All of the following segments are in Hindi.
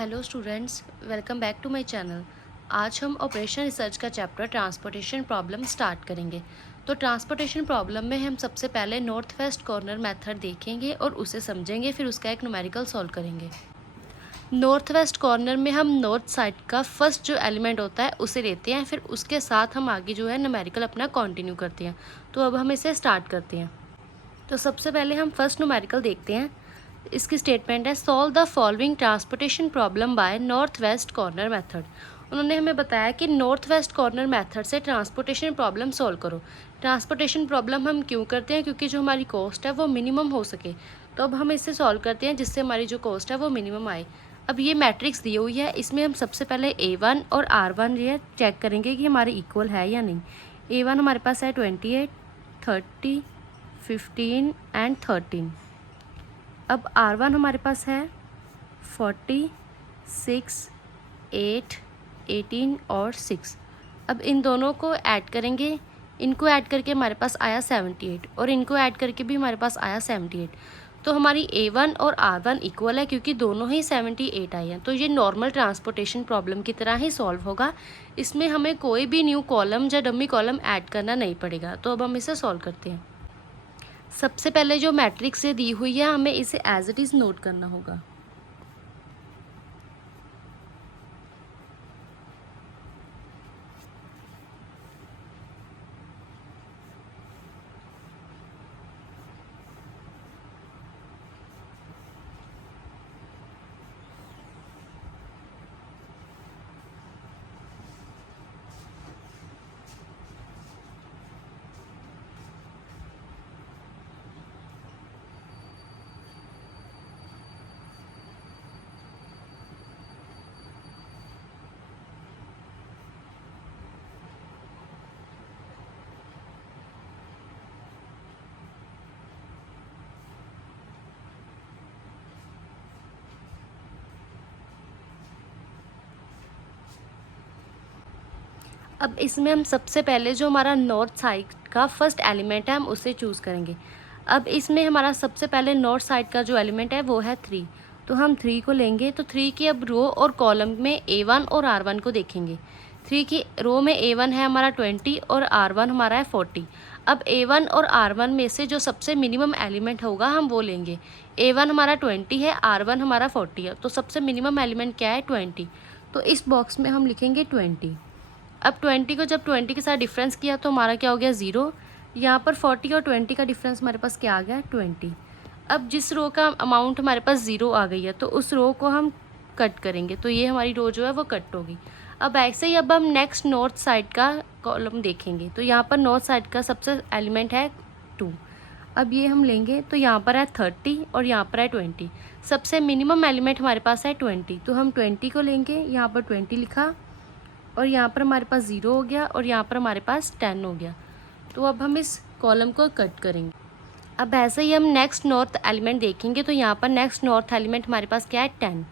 Hello students, welcome back to my channel. आज हम ऑपरेशन रिसर्च का चैप्टर ट्रांसपोर्टेशन प्रॉब्लम स्टार्ट करेंगे। तो ट्रांसपोर्टेशन प्रॉब्लम में हम सबसे पहले नॉर्थ वेस्ट कॉर्नर मेथड देखेंगे और उसे समझेंगे, फिर उसका एक न्यूमेरिकल सॉल्व करेंगे। नॉर्थ वेस्ट कॉर्नर में हम नॉर्थ साइड का फर्स्ट जो एलिमेंट होता है उसे लेते हैं, फिर उसके साथ हम आगे जो है न्यूमेरिकल अपना कंटिन्यू करते हैं। तो अब हम इसे स्टार्ट करते हैं। तो सबसे पहले हम फर्स्ट न्यूमेरिकल देखते हैं। इसकी स्टेटमेंट है, solve the following transportation problem by north west corner method. उन्होंने हमें बताया कि नॉर्थ वेस्ट कॉर्नर मेथड से ट्रांसपोर्टेशन प्रॉब्लम सॉल्व करो। ट्रांसपोर्टेशन प्रॉब्लम हम क्यों करते हैं? क्योंकि जो हमारी कॉस्ट है वो मिनिमम हो सके। तो अब हम इसे सॉल्व करते हैं जिससे हमारी जो कॉस्ट है वो मिनिमम आए। अब ये मैट्रिक्स दी हुई है, इसमें हम सबसे पहले A1 और R1 ये चेक करेंगे कि हमारे इक्वल है या नहीं। A1 हमारे पास है 28, 30, 15 एंड 13। अब R1 हमारे पास है 40, 6, 8, 18 और 6। अब इन दोनों को ऐड करेंगे, इनको ऐड करके हमारे पास आया 78 और इनको ऐड करके भी हमारे पास आया 78। तो हमारी A1 और R1 इक्वल है क्योंकि दोनों ही 78 आए हैं। तो ये नॉर्मल ट्रांसपोर्टेशन प्रॉब्लम की तरह ही सॉल्व होगा। इसमें हमें कोई भी न्यू कॉलम या डमी कॉलम ऐड करना नहीं पड़ेगा। तो अब हम इसे सॉल्व करते हैं। सबसे पहले जो मैट्रिक्स से दी हुई है हमें इसे एज इट इज़ नोट करना होगा। अब इसमें हम सबसे पहले जो हमारा नॉर्थ साइड का फर्स्ट एलिमेंट है हम उसे चूज़ करेंगे। अब इसमें हमारा सबसे पहले नॉर्थ साइड का जो एलिमेंट है वो है 3। तो हम 3 को लेंगे। तो 3 की अब रो और कॉलम में A1 और R1 को देखेंगे। 3 की रो में A1 है हमारा 20 और R1 हमारा है 40। अब A1 और R1 में से जो सबसे मिनिमम एलिमेंट होगा हम वो लेंगे। A1 हमारा 20 है, R1 हमारा 40 है। तो सबसे मिनिमम एलिमेंट क्या है? 20। तो इस बॉक्स में हम लिखेंगे 20। अब 20 को जब 20 के साथ डिफरेंस किया तो हमारा क्या हो गया? 0। यहाँ पर 40 और 20 का डिफरेंस हमारे पास क्या आ गया? 20। अब जिस रो का अमाउंट हमारे पास 0 आ गई है तो उस रो को हम कट करेंगे। तो ये हमारी रो जो है वो कट होगी। अब ऐसे ही अब हम नेक्स्ट नॉर्थ साइड का कॉलम देखेंगे। तो यहाँ पर नॉर्थ साइड का सबसे एलिमेंट है 2। अब ये हम लेंगे तो यहाँ पर है 30 और यहाँ पर है 20। सबसे मिनिमम एलिमेंट हमारे पास है 20। तो हम 20 को लेंगे, यहाँ पर 20 लिखा और यहाँ पर हमारे पास 0 हो गया और यहाँ पर हमारे पास 10 हो गया। तो अब हम इस कॉलम को कट करेंगे। अब ऐसे ही हम नेक्स्ट नॉर्थ एलिमेंट देखेंगे। तो यहाँ पर नेक्स्ट नॉर्थ एलिमेंट हमारे पास क्या है? 10।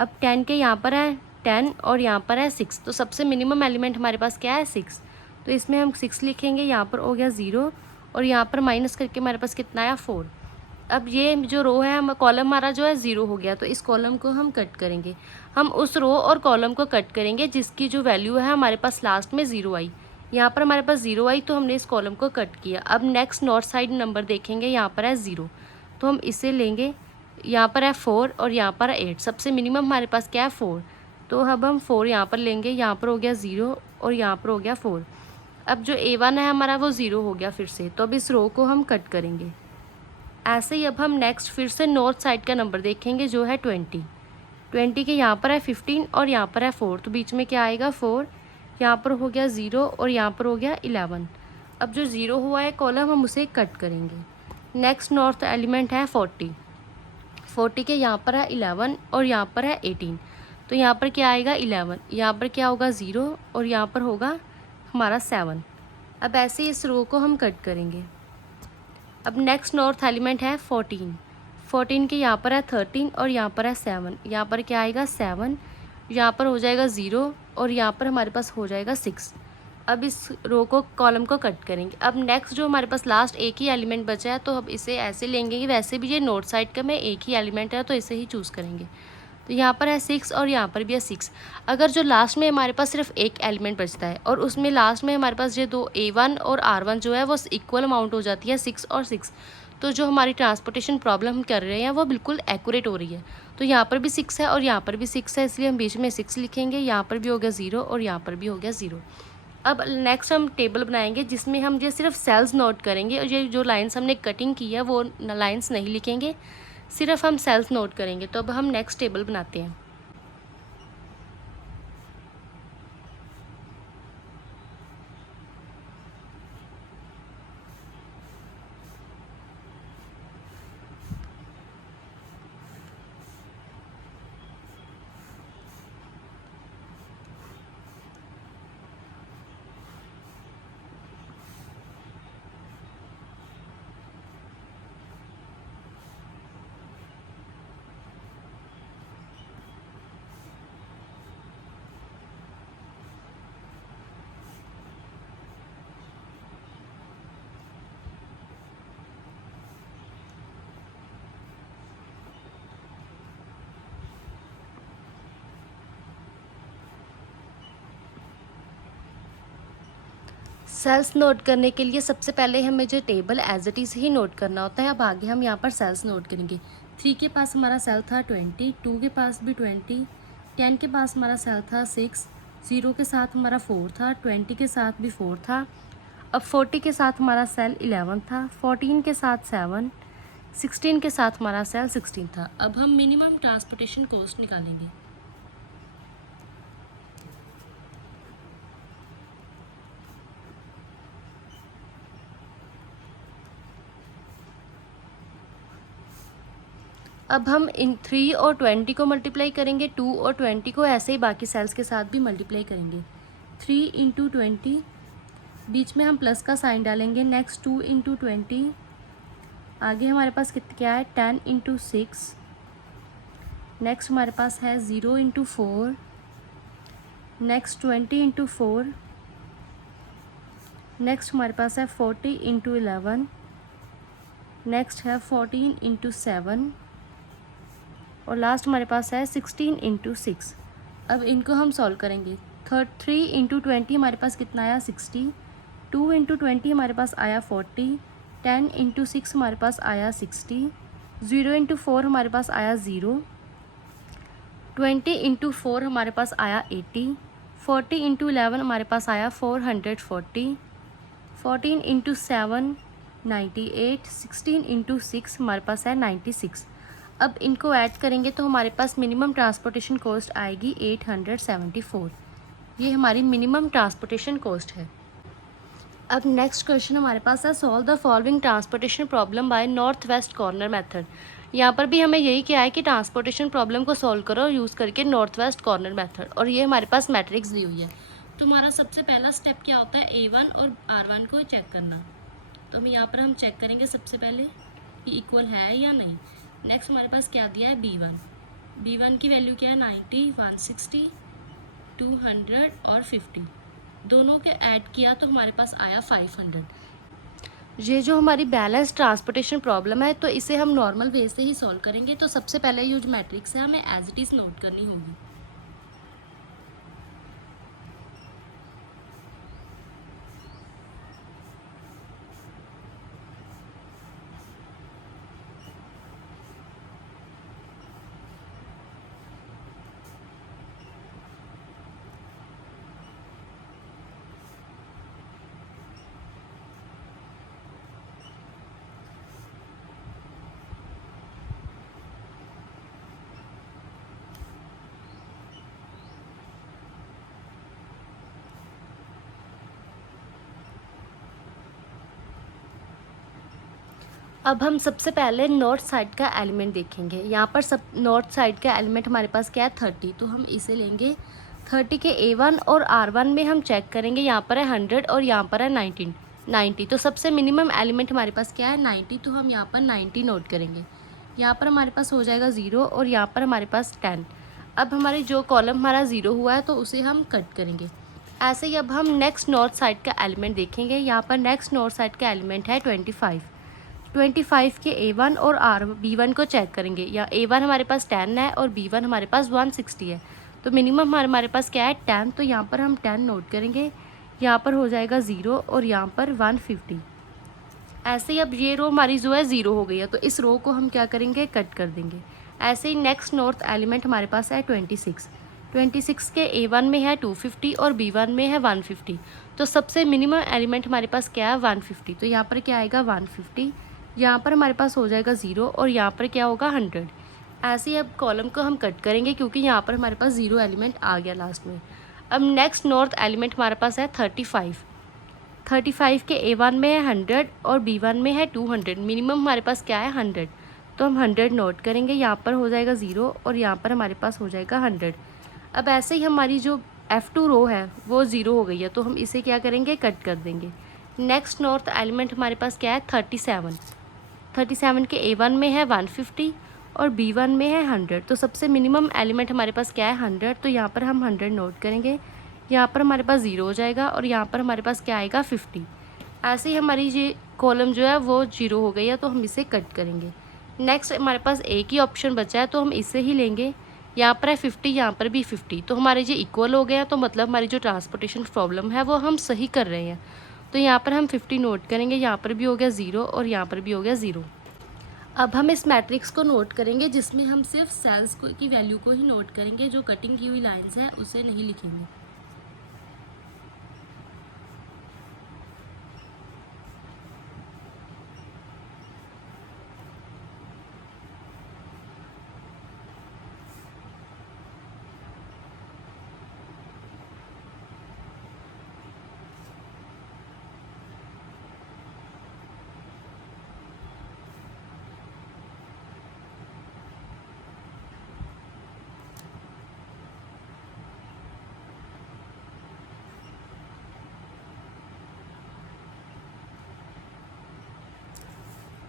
अब 10 के यहाँ पर है 10 और यहाँ पर है 6। तो सबसे मिनिमम एलिमेंट हमारे पास क्या है? 6। तो इसमें हम 6 लिखेंगे। यहाँ पर हो गया 0 और यहाँ पर माइनस करके हमारे पास कितना आया? 4। अब ये जो रो है हम कॉलम हमारा जो है 0 हो गया। तो इस कॉलम को हम कट करेंगे। हम उस रो और कॉलम को कट करेंगे जिसकी जो वैल्यू है हमारे पास लास्ट में 0 आई। यहाँ पर हमारे पास 0 आई तो हमने इस कॉलम को कट किया। अब नेक्स्ट नॉर्थ साइड नंबर देखेंगे, यहाँ पर है 0। तो हम इसे लेंगे। यहाँ पर है 4 और यहाँ पर है 8। सबसे मिनिमम हमारे पास क्या है? 4। तो अब हम 4 यहाँ पर लेंगे। यहाँ पर हो गया 0 और यहाँ पर हो गया 4। अब जो A1 है हमारा वो 0 हो गया फिर से। तो अब इस रो को हम कट करेंगे। ऐसे ही अब हम नेक्स्ट फिर से नॉर्थ साइड का नंबर देखेंगे जो है 20। 20 के यहाँ पर है 15 और यहाँ पर है 4। तो बीच में क्या आएगा? 4। यहाँ पर हो गया 0 और यहाँ पर हो गया 11। अब जो 0 हुआ है कॉलम हम उसे कट करेंगे। नेक्स्ट नॉर्थ एलिमेंट है 40। 40 के यहाँ पर है 11 और यहाँ पर है 18। तो यहाँ पर क्या आएगा? 11। यहाँ पर क्या होगा? 0 और यहाँ पर होगा हमारा 7। अब ऐसे ही इस रो को हम कट करेंगे। अब नेक्स्ट नॉर्थ एलिमेंट है 14। 14 के यहाँ पर है 13 और यहाँ पर है 7। यहाँ पर क्या आएगा? 7। यहाँ पर हो जाएगा 0 और यहाँ पर हमारे पास हो जाएगा 6। अब इस रो को कॉलम को कट करेंगे। अब नेक्स्ट जो हमारे पास लास्ट एक ही एलिमेंट बचा है तो अब इसे ऐसे लेंगे कि वैसे भी ये नॉर्थ साइड का में एक ही एलिमेंट है तो इसे ही चूज़ करेंगे। तो यहाँ पर है 6 और यहाँ पर भी है 6। अगर जो लास्ट में हमारे पास सिर्फ एक एलिमेंट बचता है और उसमें लास्ट में हमारे पास ये दो A1 और R1 जो है वो इक्वल अमाउंट हो जाती है 6 और 6, तो जो हमारी ट्रांसपोर्टेशन प्रॉब्लम हम कर रहे हैं वो बिल्कुल एक्यूरेट हो रही है। तो यहाँ पर भी 6 है और यहाँ पर भी 6 है, इसलिए हम बीच में 6 लिखेंगे। यहाँ पर भी हो गया 0 और यहाँ पर भी हो गया 0। अब नेक्स्ट हम टेबल बनाएंगे जिसमें हम ये सिर्फ सेल्स नोट करेंगे और ये जो लाइंस हमने कटिंग की है वो लाइंस नहीं लिखेंगे, सिर्फ हम सेल्स नोट करेंगे। तो अब हम नेक्स्ट टेबल बनाते हैं। सेल्स नोट करने के लिए सबसे पहले हमें जो टेबल एज इट इज़ ही नोट करना होता है। अब आगे हम यहाँ पर सेल्स नोट करेंगे। 3 के पास हमारा सेल था 20, 2 के पास भी 20, 10 के पास हमारा सेल था 6, 0 के साथ हमारा 4 था, 20 के साथ भी 4 था। अब 40 के साथ हमारा सेल 11 था, 14 के साथ 7, 16 के साथ हमारा सेल 16 था। अब हम मिनिमम ट्रांसपोर्टेशन कॉस्ट निकालेंगे। अब हम इन 3 और 20 को मल्टीप्लाई करेंगे, 2 और 20 को ऐसे ही बाकी सेल्स के साथ भी मल्टीप्लाई करेंगे। 3 इंटू 20, बीच में हम प्लस का साइन डालेंगे। नेक्स्ट 2 इंटू 20, आगे हमारे पास क्या है 10 इंटू 6। नेक्स्ट हमारे पास है 0 इंटू 4। Next 20 into 4। नेक्स्ट हमारे पास है 40 इंटू 11। नेक्स्ट है 14 इंटू 7 और लास्ट हमारे पास है 16 इंटू 6। अब इनको हम सॉल्व करेंगे। 3 इंटू 20 हमारे पास कितना आया 60, 2 इंटू 20 हमारे पास आया 40, 10 इंटू 6 हमारे पास आया 60, 0 इंटू 4 हमारे पास आया 0, 20 इंटू 4 हमारे पास आया 80, 40 इंटू 11 हमारे पास आया 440, 14 इंटू 7 98, 16 इंटू 6 हमारे पास है 96। अब इनको ऐड करेंगे तो हमारे पास मिनिमम ट्रांसपोर्टेशन कॉस्ट आएगी 874। ये हमारी मिनिमम ट्रांसपोर्टेशन कॉस्ट है। अब नेक्स्ट क्वेश्चन हमारे पास है solve the following transportation problem by north west corner method. यहाँ पर भी हमें यही क्या है कि ट्रांसपोर्टेशन प्रॉब्लम को सॉल्व करो यूज़ करके नॉर्थ वेस्ट कॉर्नर मेथड, और ये हमारे पास मैट्रिक्स दी हुई है। तो हमारा सबसे पहला स्टेप क्या होता है A1 और R1 को चेक करना। तो हम यहाँ पर हम चेक करेंगे सबसे पहले कि इक्वल है या नहीं। नेक्स्ट हमारे पास क्या दिया है B1 की वैल्यू क्या है 90, 160, 200 और 50। दोनों के ऐड किया तो हमारे पास आया 500। ये जो हमारी बैलेंस ट्रांसपोर्टेशन प्रॉब्लम है तो इसे हम नॉर्मल वे से ही सॉल्व करेंगे। तो सबसे पहले ये जो मैट्रिक्स है हमें एज इट इज़ नोट करनी होगी। अब हम सबसे पहले नॉर्थ साइड का एलिमेंट देखेंगे। यहाँ पर सब नॉर्थ साइड का एलिमेंट हमारे पास क्या है 30, तो हम इसे लेंगे। 30 के A1 और R1 में हम चेक करेंगे, यहाँ पर है 100 और यहाँ पर है 90। तो सबसे मिनिमम एलिमेंट हमारे पास क्या है 90, तो हम यहाँ पर 90 नोट करेंगे। यहाँ पर हमारे पास हो जाएगा 0 और यहाँ पर हमारे पास 10। अब हमारे जो कॉलम हमारा 0 हुआ है तो उसे हम कट करेंगे। ऐसे ही अब हम नेक्स्ट नॉर्थ साइड का एलिमेंट देखेंगे। यहाँ पर नेक्स्ट नॉर्थ साइड का एलिमेंट है 25। 25 के A1 और B1 को चेक करेंगे। या A1 हमारे पास 10 है और B1 हमारे पास 160 है, तो मिनिमम हमारे पास क्या है 10, तो यहाँ पर हम 10 नोट करेंगे। यहाँ पर हो जाएगा 0 और यहाँ पर 150। ऐसे ही अब ये रो हमारी जो है 0 हो गई है, तो इस रो को हम क्या करेंगे, कट कर देंगे। ऐसे ही नेक्स्ट नॉर्थ एलिमेंट हमारे पास है 26। 26 के A1 में है 250 और B1 में है 150, तो सबसे मिनिमम एलिमेंट हमारे पास क्या है 150, तो यहाँ पर क्या आएगा 150। यहाँ पर हमारे पास हो जाएगा 0 और यहाँ पर क्या होगा 100। ऐसे ही अब कॉलम को हम कट करेंगे क्योंकि यहाँ पर हमारे पास 0 एलिमेंट आ गया लास्ट में। अब नेक्स्ट नॉर्थ एलिमेंट हमारे पास है 35। 35 के A1 में है 100 और B1 में है 200, मिनिमम हमारे पास क्या है 100, तो हम 100 नोट करेंगे। यहाँ पर हो जाएगा 0 और यहाँ पर हमारे पास हो जाएगा 100। अब ऐसे ही हमारी जो F2 रो है वो 0 हो गई है, तो हम इसे क्या करेंगे, कट कर देंगे। नेक्स्ट नॉर्थ एलिमेंट हमारे पास क्या है 37। 37 के A1 में है 150 और B1 में है 100, तो सबसे मिनिमम एलिमेंट हमारे पास क्या है 100, तो यहाँ पर हम 100 नोट करेंगे। यहाँ पर हमारे पास 0 हो जाएगा और यहाँ पर हमारे पास क्या आएगा 50। ऐसे ही हमारी ये कॉलम जो है वो 0 हो गई है, तो हम इसे कट करेंगे। नेक्स्ट हमारे पास एक ही ऑप्शन बचा है, तो हम इसे ही लेंगे। यहाँ पर है 50, यहाँ पर भी 50, तो हमारे ये इक्वल हो गया, तो मतलब हमारी जो ट्रांसपोर्टेशन प्रॉब्लम है वो हम सही कर रहे हैं। तो यहाँ पर हम 50 नोट करेंगे, यहाँ पर भी हो गया 0 और यहाँ पर भी हो गया 0। अब हम इस मैट्रिक्स को नोट करेंगे जिसमें हम सिर्फ सेल्स की वैल्यू को ही नोट करेंगे, जो कटिंग की हुई लाइन्स हैं उसे नहीं लिखेंगे।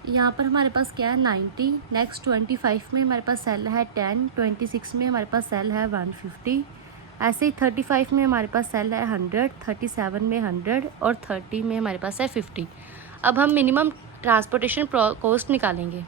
यहाँ पर हमारे पास क्या है 90। नेक्स्ट 25 में हमारे पास सेल है 10, 26 में हमारे पास सेल है 150। ऐसे ही 35 में हमारे पास सेल है 100, 37 में 100 और 30 में हमारे पास है 50। अब हम मिनिमम ट्रांसपोर्टेशन कॉस्ट निकालेंगे।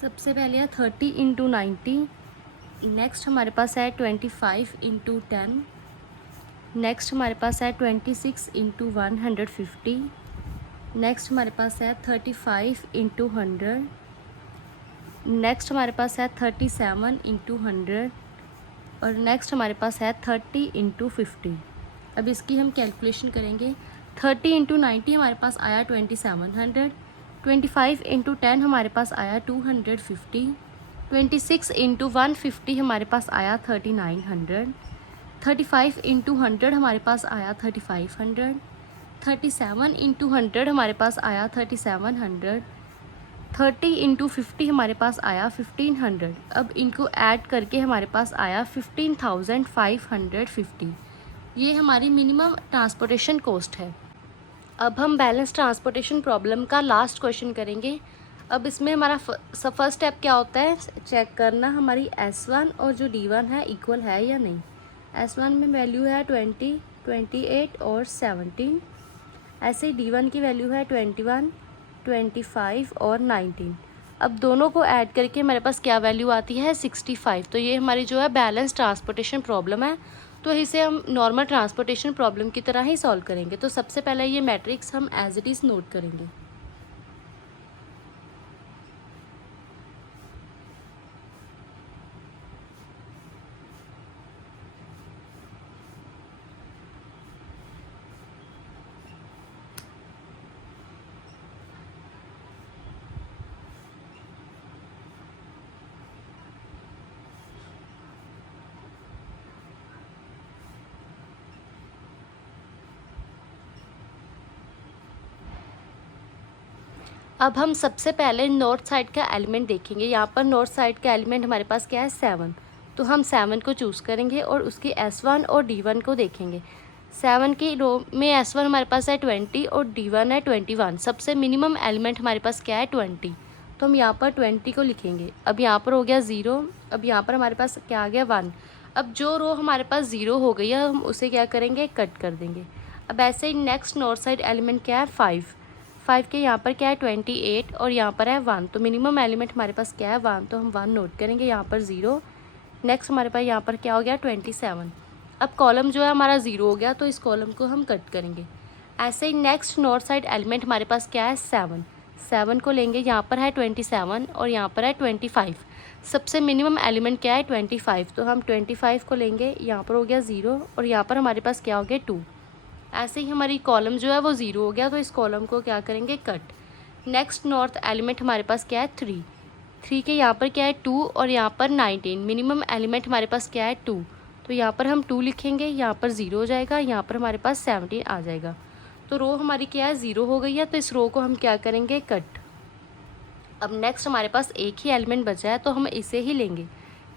सबसे पहले है 30 × 90। नेक्स्ट हमारे पास है 25 × 10। नेक्स्ट हमारे पास है 26 × 150। नेक्स्ट हमारे पास है 35 × 100। नेक्स्ट हमारे पास है 37 × 100 और नेक्स्ट हमारे पास है 30 × 50। अब इसकी हम कैलकुलेशन करेंगे। 30 × 90 हमारे पास आया 2700। 25 × 10 हमारे पास आया 250। 26 × 150 हमारे पास आया 3900। 35 × 100 हमारे पास आया 3500। 37 × 100 हमारे पास आया 3700। 30 × 50 हमारे पास आया 1500। अब इनको ऐड करके हमारे पास आया 15,550। ये हमारी मिनिमम ट्रांसपोर्टेशन कॉस्ट है। अब हम बैलेंस ट्रांसपोर्टेशन प्रॉब्लम का लास्ट क्वेश्चन करेंगे। अब इसमें हमारा फर्स्ट स्टेप क्या होता है, चेक करना हमारी S1 और जो D1 है इक्वल है या नहीं। S1 में वैल्यू है 20, 28 और 17। ऐसे ही D1 की वैल्यू है 21, 25 और 19। अब दोनों को ऐड करके हमारे पास क्या वैल्यू आती है 65। तो ये हमारी जो है बैलेंस ट्रांसपोर्टेशन प्रॉब्लम है, तो इसे हम नॉर्मल ट्रांसपोर्टेशन प्रॉब्लम की तरह ही सॉल्व करेंगे। तो सबसे पहले ये मैट्रिक्स हम एज इट इज़ नोट करेंगे। अब हम सबसे पहले नॉर्थ साइड का एलिमेंट देखेंगे। यहाँ पर नॉर्थ साइड का एलिमेंट हमारे पास क्या है 7, तो हम 7 को चूज़ करेंगे और उसकी S1 और D1 को देखेंगे। 7 की रो में S1 हमारे पास है 20 और D1 है 21। सबसे मिनिमम एलिमेंट हमारे पास क्या है 20, तो हम यहाँ पर 20 को लिखेंगे। अब यहाँ पर हो गया 0, अब यहाँ पर हमारे पास क्या आ गया 1। अब जो रो हमारे पास 0 हो गई है हम उसे क्या करेंगे, कट कर देंगे। अब ऐसे ही नेक्स्ट नॉर्थ साइड एलिमेंट क्या है 5 के यहाँ पर क्या है 28 और यहाँ पर है 1, तो मिनिमम एलिमेंट हमारे पास क्या है 1, तो हम 1 नोट करेंगे, यहाँ पर 0। नेक्स्ट हमारे पास यहाँ पर क्या हो गया 27। अब कॉलम जो है हमारा 0 हो गया, तो इस कॉलम को हम कट करेंगे। ऐसे ही नेक्स्ट नॉर्थ साइड एलिमेंट हमारे पास क्या है 7 को लेंगे, यहाँ पर है 27 और यहाँ पर है 25। सबसे मिनिमम एलिमेंट क्या है 25, तो हम 25 को लेंगे, यहाँ पर हो गया 0 और यहाँ पर हमारे पास क्या हो गया 2। ऐसे ही हमारी कॉलम जो है वो 0 हो गया, तो इस कॉलम को क्या करेंगे, कट। नेक्स्ट नॉर्थ एलिमेंट हमारे पास क्या है 3 के यहाँ पर क्या है 2 और यहाँ पर 19। मिनिमम एलिमेंट हमारे पास क्या है 2, तो यहाँ पर हम 2 लिखेंगे, यहाँ पर 0 हो जाएगा, यहाँ पर हमारे पास 17 आ जाएगा। तो रो हमारी क्या है 0 हो गई है, तो इस रो को हम क्या करेंगे, कट। अब नेक्स्ट हमारे पास एक ही एलिमेंट बचा है, तो हम इसे ही लेंगे,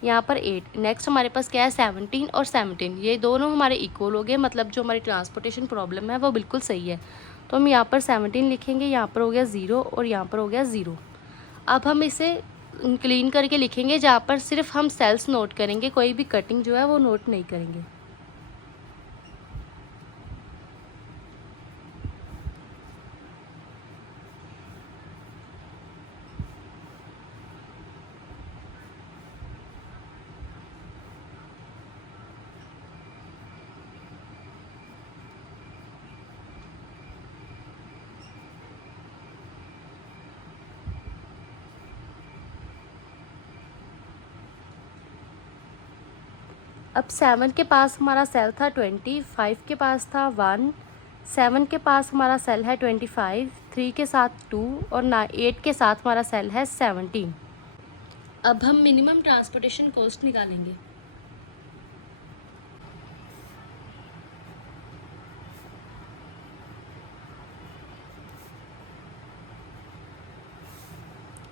यहाँ पर 8। नेक्स्ट हमारे पास क्या है 17 और 17, ये दोनों हमारे इक्वल हो गए, मतलब जो हमारी ट्रांसपोर्टेशन प्रॉब्लम है वो बिल्कुल सही है। तो हम यहाँ पर 17 लिखेंगे, यहाँ पर हो गया 0 और यहाँ पर हो गया 0। अब हम इसे क्लीन करके लिखेंगे, जहाँ पर सिर्फ हम सेल्स नोट करेंगे, कोई भी कटिंग जो है वो नोट नहीं करेंगे। अब 7 के पास हमारा सेल था 20, 5 के पास था 1, 7 के पास हमारा सेल है 25, 3 के साथ 2 और 8 के साथ हमारा सेल है 17। अब हम मिनिमम ट्रांसपोर्टेशन कॉस्ट निकालेंगे।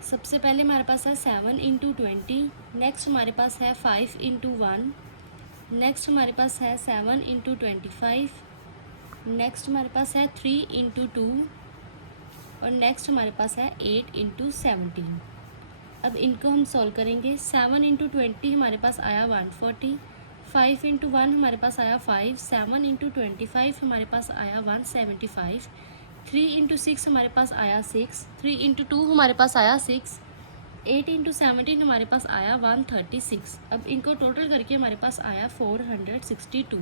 सबसे पहले हमारे पास है 7 × 20, नेक्स्ट हमारे पास है 5 × 1, नेक्स्ट हमारे पास है 7 × 25, नेक्स्ट हमारे पास है 3 × 2 और नेक्स्ट हमारे पास है 8 × 17। अब इनको हम सॉल्व करेंगे। 7 × 20 हमारे पास आया 140, 5 × 1 हमारे पास आया 5, 7 × 25 हमारे पास आया 175, 3 × 6 हमारे पास आया 6, 3 × 2 हमारे पास आया 6, 8 × 17 हमारे पास आया 136। अब इनको टोटल करके हमारे पास आया 462।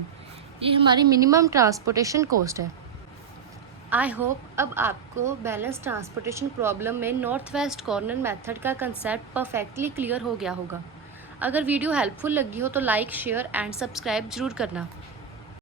ये हमारी मिनिमम ट्रांसपोर्टेशन कॉस्ट है। आई होप अब आपको बैलेंस ट्रांसपोर्टेशन प्रॉब्लम में नॉर्थ वेस्ट कॉर्नर मेथड का कंसेप्ट परफेक्टली क्लियर हो गया होगा। अगर वीडियो हेल्पफुल लगी हो तो लाइक, शेयर एंड सब्सक्राइब ज़रूर करना।